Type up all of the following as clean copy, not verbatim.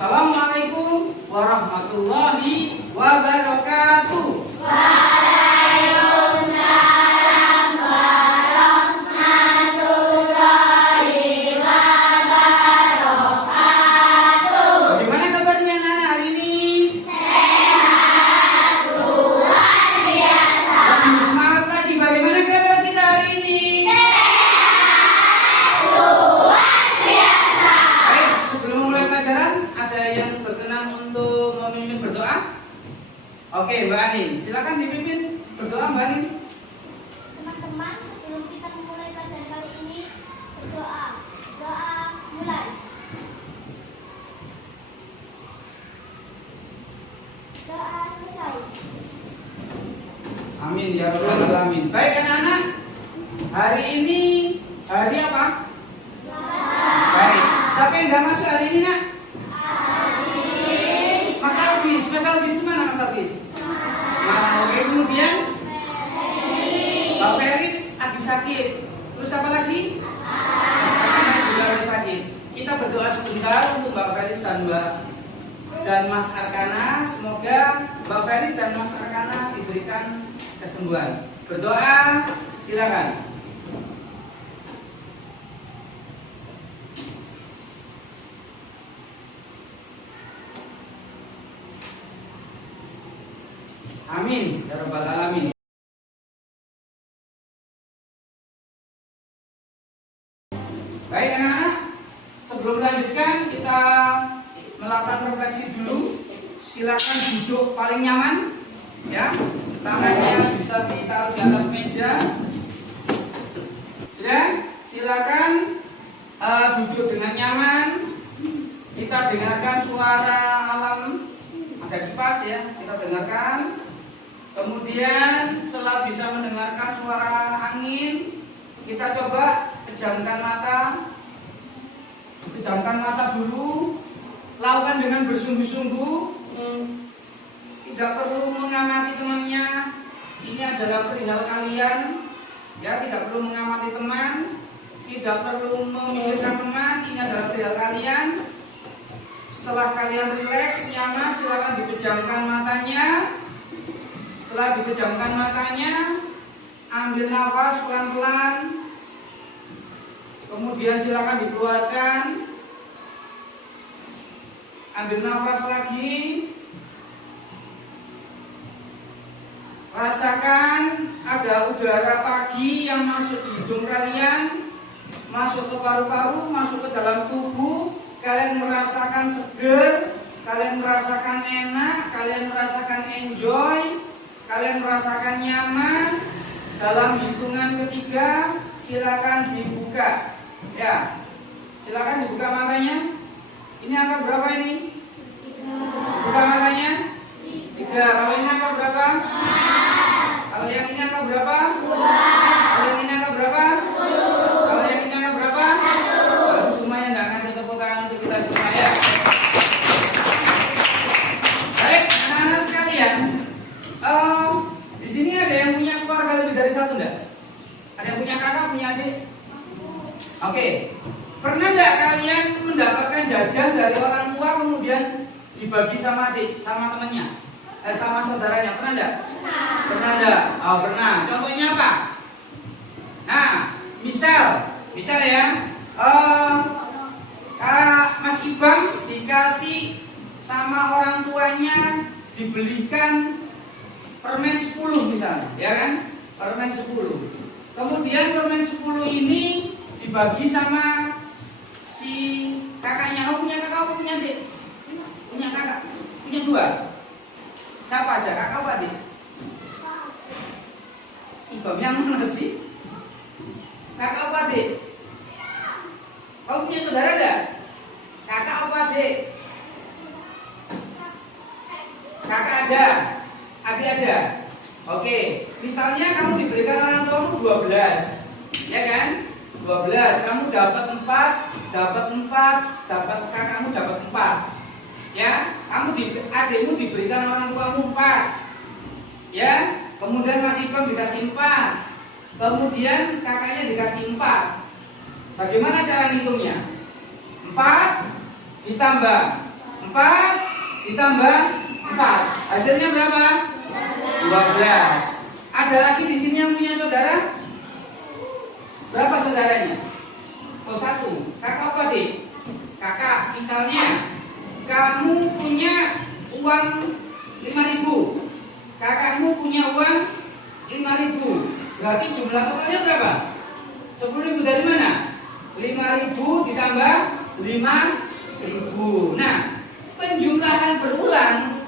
Assalamualaikum warahmatullahi wabarakatuh. Waalaikumsalam warahmatullahi wabarakatuh. Bagaimana kabarnya anak hari ini? Sehat, luar biasa. Lebih semangat lagi. Bagaimana kabar kita hari ini? Sehat, luar biasa. Baik, sebelum mulai pelajaran, ada yang berkenan untuk memimpin berdoa? Oke, Mbak Anin, silakan dipimpin berdoa, Mbak Anin. Teman-teman, sebelum kita memulai pelajaran kali ini, berdoa. Doa mulai. Doa selesai. Amin ya rabbal alamin. Baik anak-anak, hari ini hari apa? Baik. Siapa yang nggak masuk hari ini, Nak? Mas Albis. Mas Albis itu mana, Mas Albis? Nah, oke. Kemudian Pak Feris habis sakit. Terus apa lagi? Mas juga habis sakit. Kita berdoa sebentar untuk Mbak Feris dan Mas Arkana. Semoga Mbak Feris dan Mas Arkana diberikan kesembuhan. Berdoa, silakan. Amin ya rabbal alamin. Baik anak-anak, sebelum melanjutkan kita melakukan refleksi dulu. Silakan duduk paling nyaman, ya. Tangannya bisa ditaruh di atas meja. Sudah, silakan duduk dengan nyaman. Kita dengarkan suara alam. Ada kipas ya, kita dengarkan. Kemudian setelah bisa mendengarkan suara angin, kita coba pejamkan mata. Pejamkan mata dulu. Lakukan dengan bersungguh-sungguh. Tidak perlu mengamati temannya. Ini adalah perihal kalian. Ya, tidak perlu mengamati teman. Tidak perlu memikirkan teman. Ini adalah perihal kalian. Setelah kalian rileks, nyaman, silakan dipejamkan matanya. Setelah dipejamkan matanya, ambil nafas pelan-pelan. Kemudian silakan dikeluarkan. Ambil nafas lagi. Rasakan ada udara pagi yang masuk di hidung kalian, masuk ke paru-paru, masuk ke dalam tubuh. Kalian merasakan seger, kalian merasakan enak, kalian merasakan enjoy, kalian merasakan nyaman. Dalam hitungan ketiga, silakan dibuka. Ya, silakan dibuka matanya. Ini angka berapa ini? 3. Buka matanya. 3. Kalau ini angka berapa? 4. Kalau yang ini angka berapa? 2. Kalau yang ini angka berapa? 10. Kalau yang ini angka berapa? 1. Lalu semuanya nggak akan tepuk tangan untuk kita semua ya. Baik, anak-anak sekalian, di sini ada yang punya keluarga lebih dari satu enggak? Ada yang punya kakak, punya adik? Oke. Pernah enggak kalian mendapatkan jajan dari orang tua kemudian dibagi sama adik, sama temannya, sama saudaranya? Pernah enggak? Pernah enggak? Oh, pernah. Contohnya apa? Nah, misal ya, Mas Ibam dikasih sama orang tuanya dibelikan permen 10 misalnya, ya kan? Permen 10. Kemudian permen 10 ini dibagi sama si kakaknya. Kamu punya kakak, kamu punya adik? Punya kakak? Punya 2? Siapa aja, kakak apa adik? Ibam yang mana sih? Kakak apa adik? Kamu punya saudara enggak? Kakak apa adik? Kakak ada, adik ada. Oke, misalnya kamu diberikan orang tuamu 12, ya kan? 12, kamu dapat 4, kakakmu dapat 4. Ya, adikmu diberikan orang tuamu 4. Ya, kemudian Mas Ibam dikasih 4. Kemudian kakaknya dikasih 4. Bagaimana cara ngitungnya? 4 ditambah 4 ditambah 4. Hasilnya berapa? 12. Ada lagi di sini yang punya saudara? Berapa saudaranya? Oh, 1. Kakak apa, Dik? Kakak, misalnya kamu punya uang 5.000. Kakakmu punya uang 5.000. Berarti jumlah totalnya berapa? 10.000 dari mana? 5.000 ditambah 5.000. Nah, penjumlahan berulang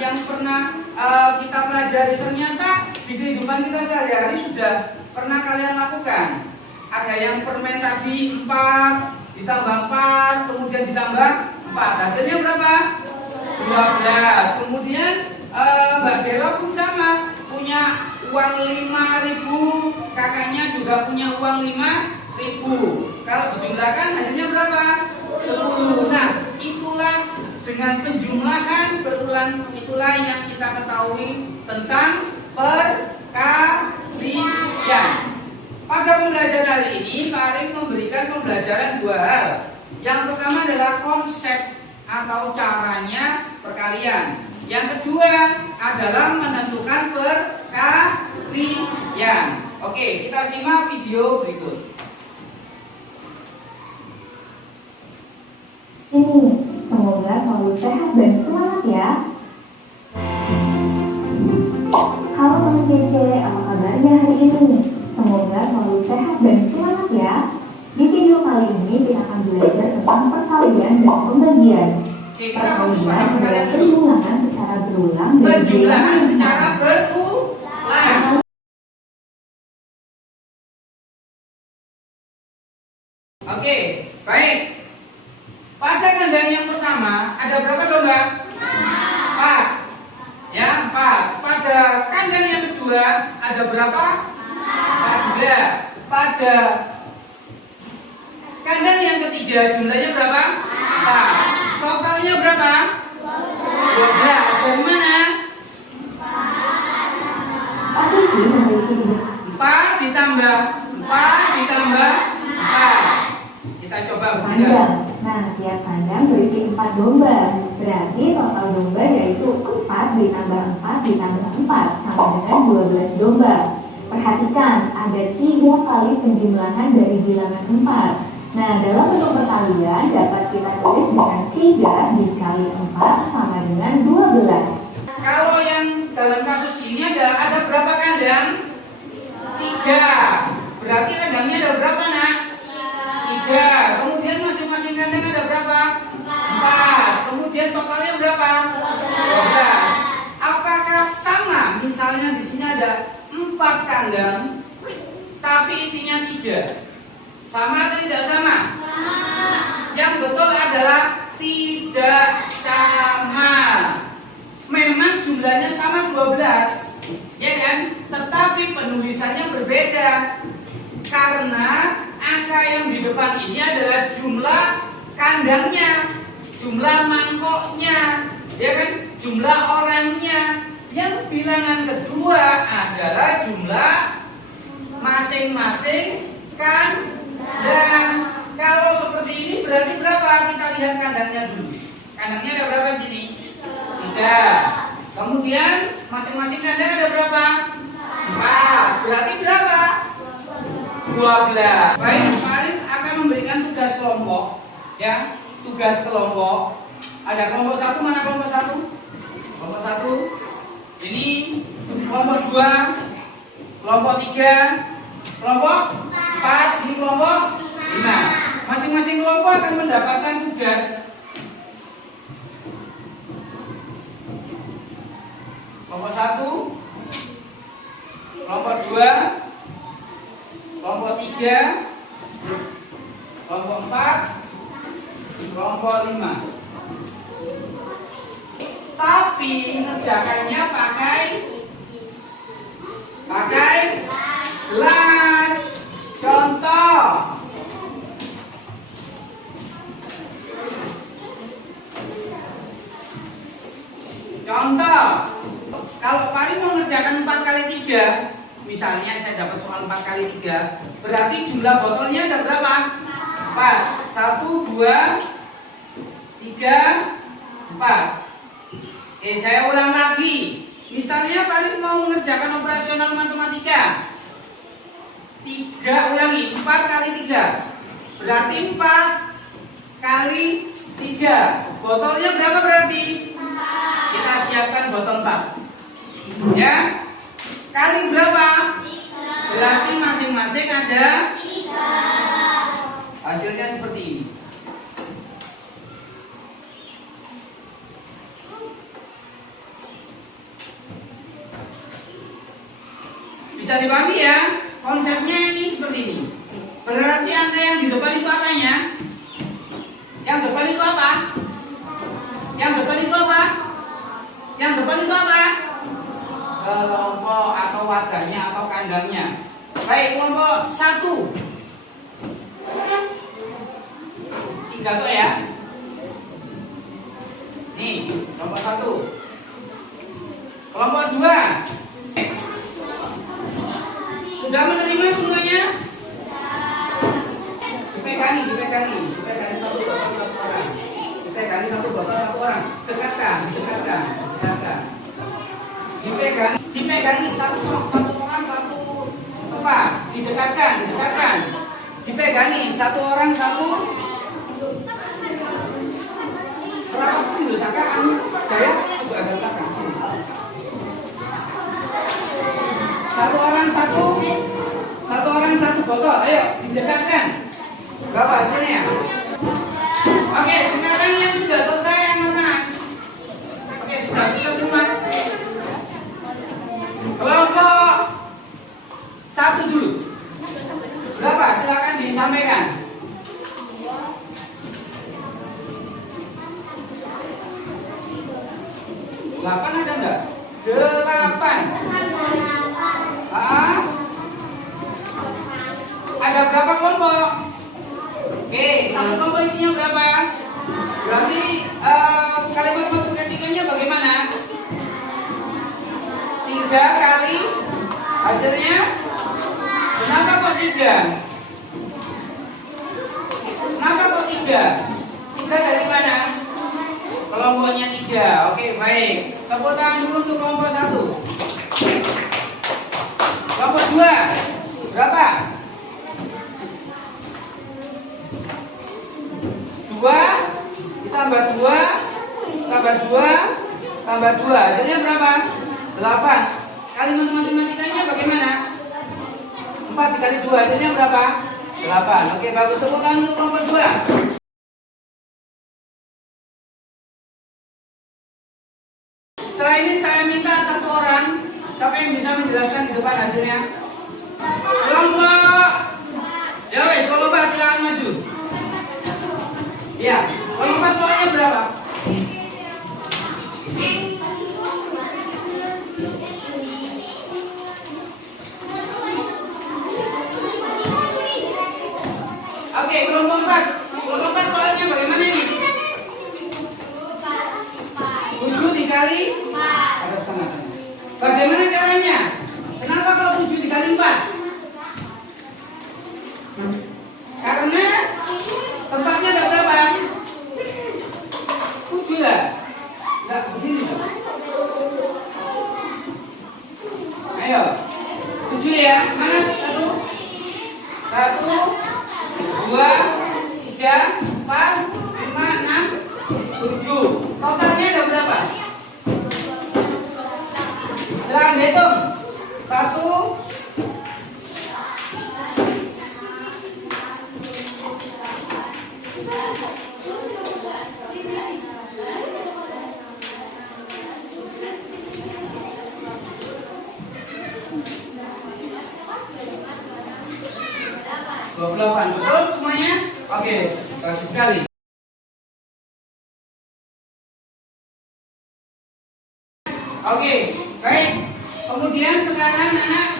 yang pernah kita pelajari ternyata di kehidupan kita sehari-hari sudah pernah kalian lakukan. Ada yang permen tadi 4 ditambah 4 kemudian ditambah 4. Hasilnya berapa? 12. Kemudian Mbak Delo pun sama, punya uang 5.000, kakaknya juga punya uang 5.000. Kalau dijumlahkan hasilnya berapa? 10. Nah, itulah dengan penjumlahan berulang, itulah yang kita ketahui tentang perkalian. Pada pembelajaran hari ini, Pak Arif memberikan pembelajaran 2 hal. Yang pertama adalah konsep atau caranya perkalian. Yang kedua adalah menentukan perkalian. Oke, kita simak video berikut. Semoga selalu sehat dan semangat ya. Halo Teman Kece, apa kabarnya hari ini? Semoga selalu sehat dan semangat ya. Di video kali ini kita akan belajar tentang perkalian dan pembagian. Perkalian adalah penjumlahan secara berulang dan Penjumlahan secara berulang. Oke, baik. Pada kandang yang pertama ada berapa domba? 4. Ya, 4. Pada kandang yang kedua ada berapa? 4 juga. Pada kandang yang ketiga jumlahnya berapa? 4. Totalnya berapa? 12. Dari mana? 4 ditambah 4 ditambah 4. Kita coba kandang. Nah, tiap kandang berisi 4 domba. Berarti total domba yaitu 4 ditambah 4 ditambah 4 sama dengan 12 domba. Perhatikan, ada 3 kali penjumlahan dari bilangan 4. Nah, dalam bentuk perkalian dapat kita tulis dengan 3 dikali 4 sama dengan 12. Kalau yang dalam kasus ini ada berapa kandang? 3. Berarti kandangnya ada berapa, Nak? 3. Kemudian masing-masing kandang ada berapa? 4. Kemudian totalnya berapa? 12. Apakah sama? Misalnya di sini ada 4 kandang, tapi isinya 3. Sama atau tidak sama? Yang betul adalah tidak sama. Memang jumlahnya sama 12, ya kan? Tetapi penulisannya berbeda. Karena angka yang di depan ini adalah jumlah kandangnya, jumlah mangkoknya, ya kan? Jumlah orangnya. Yang bilangan kedua adalah jumlah masing-masing kandang. Kalau seperti ini berarti berapa? Kita lihat kandangnya dulu. Kandangnya ada berapa di sini? 3. Kemudian masing-masing kandang ada berapa? 4. Berarti berapa? 12. Baik, Pak Arif akan memberikan tugas kelompok, ya, tugas kelompok. Ada kelompok 1, mana kelompok 1? Kelompok 1. Ini kelompok 2, kelompok 3, kelompok 4, ini kelompok 5. Masing-masing kelompok akan mendapatkan tugas. Kelompok 1, kelompok 2, kelompok 3, kelompok 4, kelompok 5. Tapi ngerjakannya pakai gelas. Contoh. Contoh. Kalau Pak Ari mau mengerjakan 4 kali 3, misalnya saya dapat soal 4 kali 3, berarti jumlah botolnya ada berapa? 4. 1, 2, 3, 4. Saya ulang lagi. Misalnya kalian mau mengerjakan operasional matematika, 3 ulangi, 4 kali 3 berarti 4 kali 3. Botolnya berapa berarti? Kita siapkan botol 4 ya. Kali berapa? Berarti masing-masing ada 3. Hasilnya seperti ini. Bisa dipahami ya? Konsepnya ini seperti ini. Berarti angka yang di depan itu apanya? Yang depan itu apa? Yang depan itu apa? Yang depan itu apa? Kelompok atau wadahnya atau kandangnya. Baik, kelompok 1. 3 tuh ya. Nih, kelompok 1. Kelompok 2. Sudah menerima semuanya? Dipegangi satu orang. Dipegangi satu botol satu orang. Dekatkan. Dipegangi satu orang satu tempat. Didekatkan. Dipegangi satu orang satu. Berapa sih dulu saka saya juga ada letakkan sini. Satu orang satu botol. Ayo didekatkan. Berapa hasilnya? Oke, sekarang yang sudah selesai yang mana? Oke, sudah semua. Kelompok 1 dulu. Berapa? Silakan disampaikan. 8 ada enggak? 8. Ada berapa kelompok? Oke, satu kelompok isinya berapa? Berarti kalimat matematikanya bagaimana? 3 kali hasilnya. Kenapa kok 3? Kenapa kok 3? 3 dari mana? Kelompoknya 3. Oke, baik. Tepuk tangan dulu untuk kelompok 1. Kelompok 2 berapa? 2 ditambah 2 tambah 2 tambah 2 hasilnya berapa? 8. Kalimat matematikanya bagaimana? 4 dikali 2 hasilnya berapa? 8. Oke, bagus. Tepuk tangan untuk kelompok 2. Setelah ini saya minta satu orang, siapa yang bisa menjelaskan di depan hasilnya? Kelompok. Ya wes, kelompok 4 silakan maju. Ya, kelompok 4 soalnya berapa? Oke, kelompok 4. Kelompok 4 soalnya bagaimana ini? 7 dikali 4. Bagaimana caranya? Kenapa kalau 7 dikali 4? Karena tempatnya ada berapa? 7 lah. Enggak begini loh. Ayo. 7 ya. Mana? 1 2 3 4 5 6 7. Totalnya ada berapa? Silakan hitung. 1 28. Betul semuanya? Oke, bagus sekali. Oke, baik. Kemudian sekarang anak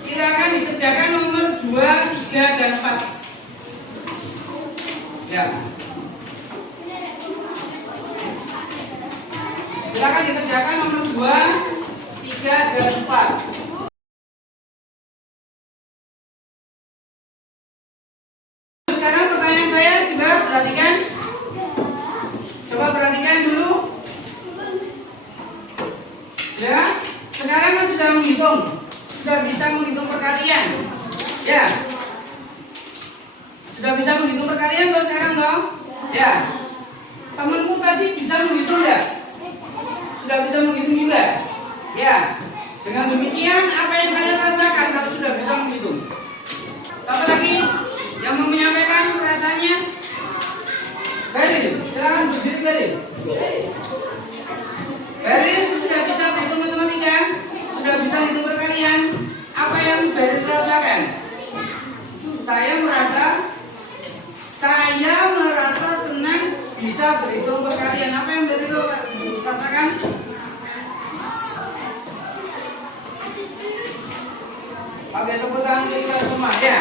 silakan dikerjakan nomor 2, 3, dan 4. Ya. Silakan dikerjakan nomor 2, 3, dan 4. menghitung? Sudah bisa menghitung perkalian? Ya. Sudah bisa menghitung perkalian toh sekarang toh? Ya. Temanmu tadi bisa menghitung ya? Sudah bisa menghitung juga? Ya. Dengan demikian apa yang kalian rasakan kalau sudah bisa menghitung? Siapa lagi yang mau menyampaikan perasaannya? Beril, silakan berdiri Beril. Beril sudah bisa menghitung matematika? Sudah bisa menghitung perkalian? Apa yang Beril rasakan? Saya merasa senang bisa berhitung perkalian. Apa yang Beril rasakan? Oke, tepuk tangan kita semua ya.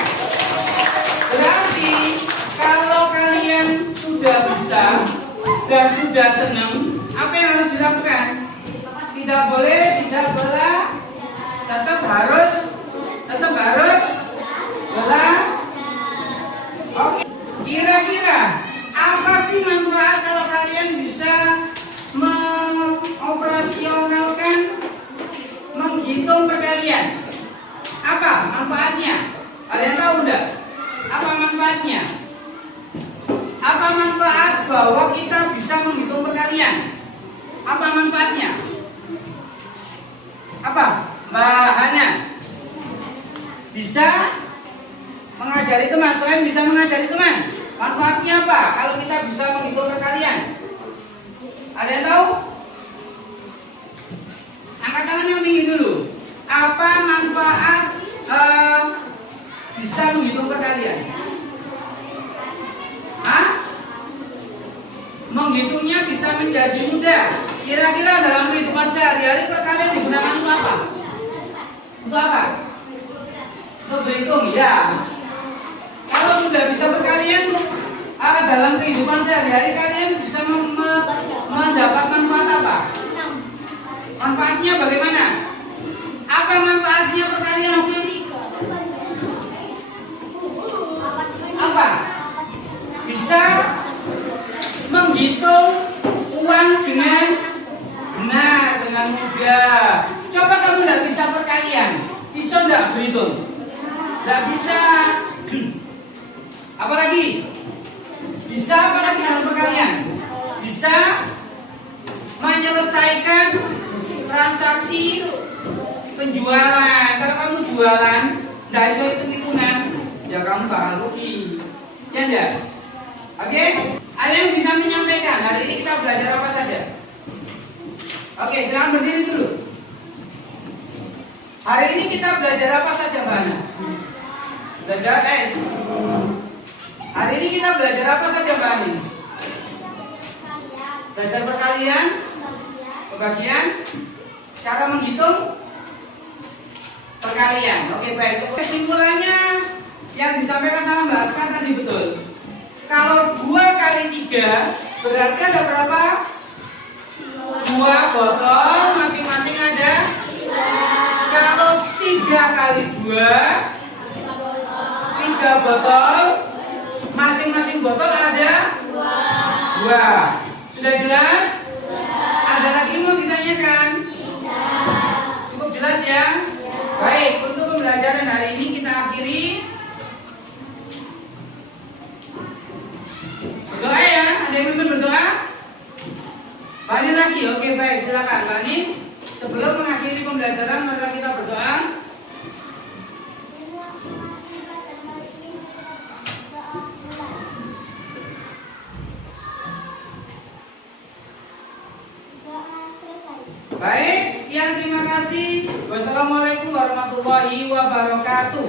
Berarti kalau kalian sudah bisa dan sudah senang, apa yang harus dilakukan? Tidak boleh, tetap harus bola. Oke. Kira-kira apa sih manfaat kalau kalian bisa mengoperasionalkan menghitung perkalian? Apa manfaatnya? Kalian tahu enggak? Apa manfaatnya? Apa manfaat bahwa kita bisa menghitung perkalian? Apa manfaatnya? Apa? Bahannya? Bisa mengajari teman. Selain bisa mengajari teman, manfaatnya apa kalau kita bisa menghitung perkalian? Ada yang tahu? Angkat tangan yang tinggi dulu. Apa manfaat bisa menghitung perkalian? Hah? Menghitungnya bisa menjadi mudah. Kira-kira dalam kehidupan sehari-hari perkalian digunakan untuk apa? Untuk apa? Untuk berhitung, ya. Kalau sudah bisa perkalian dalam kehidupan sehari-hari kalian bisa mendapat manfaat apa? Manfaatnya bagaimana? Apa manfaatnya perkalian sih? Apa? Bisa menghitung uang dengan benar, dengan mudah. Coba kamu tidak bisa perkalian, bisa tidak berhitung? Tidak bisa. Apalagi? Bisa apalagi dalam perkalian? Bisa menyelesaikan transaksi penjualan. Kalau kamu jualan, tidak bisa hitung-hitungan, ya kamu bakal rugi. Ya enggak? Oke? Ada yang bisa menyampaikan? Hari ini kita belajar apa saja? Oke, silakan berdiri dulu. Hari ini kita belajar apa saja, Mbak Ana? Hari ini kita belajar apa saja, Mbak Ani? Belajar perkalian, pembagian, cara menghitung perkalian. Oke, baik. Kesimpulannya yang disampaikan sama Mbak Aska tadi betul. Kalau 2 kali 3 berarti ada berapa? 2 botol, masing-masing ada 2. Kalau 3 kali 2 3 botol, masing-masing botol ada 2. Sudah jelas? Ada lagi mau ditanyakan? Cukup jelas ya? Baik, untuk pembelajaran hari ini kita akhiri. Berdoa ya, ada yang ingin berdoa? Bani lagi, oke baik, silakan Bani. Sebelum mengakhiri pembelajaran, mari kita berdoa. Baik, sekian terima kasih. Wassalamualaikum warahmatullahi wabarakatuh.